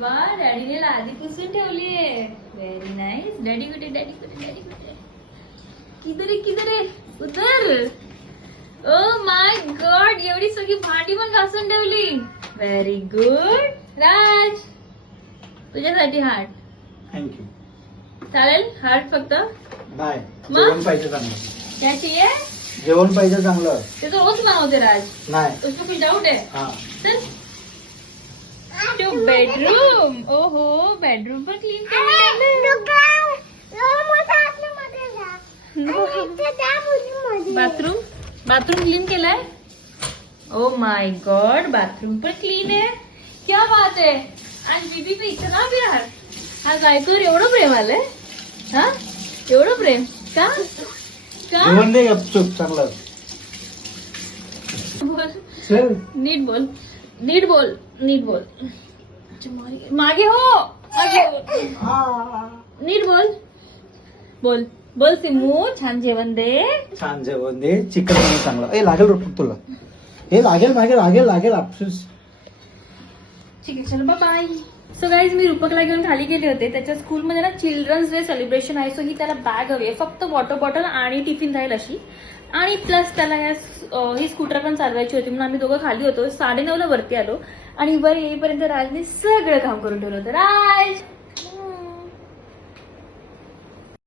वा, डॅडीने लादी पुसून ठेवलीये. Very nice. डॅडी कुठे? डॅडी कुठे? डॅडी कुठे? किधर आहे? उतर. ओ माय गॉड, एवढी सगळी भांडी पण घासून ठेवली. Very good. राज, तुझ्यासाठी हार्ट. थँक्यू. चालेल हार्ट फक्त. नाही, मग? जेवण पाहिजे चांगलं. त्याची आहे जेवण पाहिजे चांगलं. ते तर रोज बनवते राज. नाही. उसको कुछ डाउट है? हा. चल तो बेडरूम. ओहो, बेडरूम पण क्लीन बाथरूम बाथरूम क्लीन केलाय. ओ माय गॉड, बाथरूम पण क्लीन आहे. क्या बात आहे. आणि बीबी पे इतना प्यार. हा गायकर एवढं प्रेम आलंय. हा, एवढं प्रेम का? का? जेवण दे गपचूप चांगलं. बोल, चल. नीट बोल, नीट बोल, नीट बोल. मागे हो, मागे हो. नीट बोल, बोल बोल सिमू. छान जेवण दे. छान जेवण दे. चिकन पण चांगलं. ए लागेल रोट तुला. हे लागेल लागेल लागेल लागेल आपसूस. ठीक आहे, चलो बाय. सो गाईज, मी रूपकला घेऊन खाली गेले होते. त्याच्या स्कूलमध्ये ना चिल्ड्रन्स डे सेलिब्रेशन आहे. सो ही त्याला बॅग हवी आहे, फक्त वॉटर बॉटल आणि टिफिन राहील अशी. आणि प्लस त्याला ही स्कूटर पण चालवायची होती, म्हणून आम्ही दोघं खाली होतो. 9:30ला वरती आलो आणि वर येईपर्यंत राजने सगळं काम करून ठेवलं होतं. राज,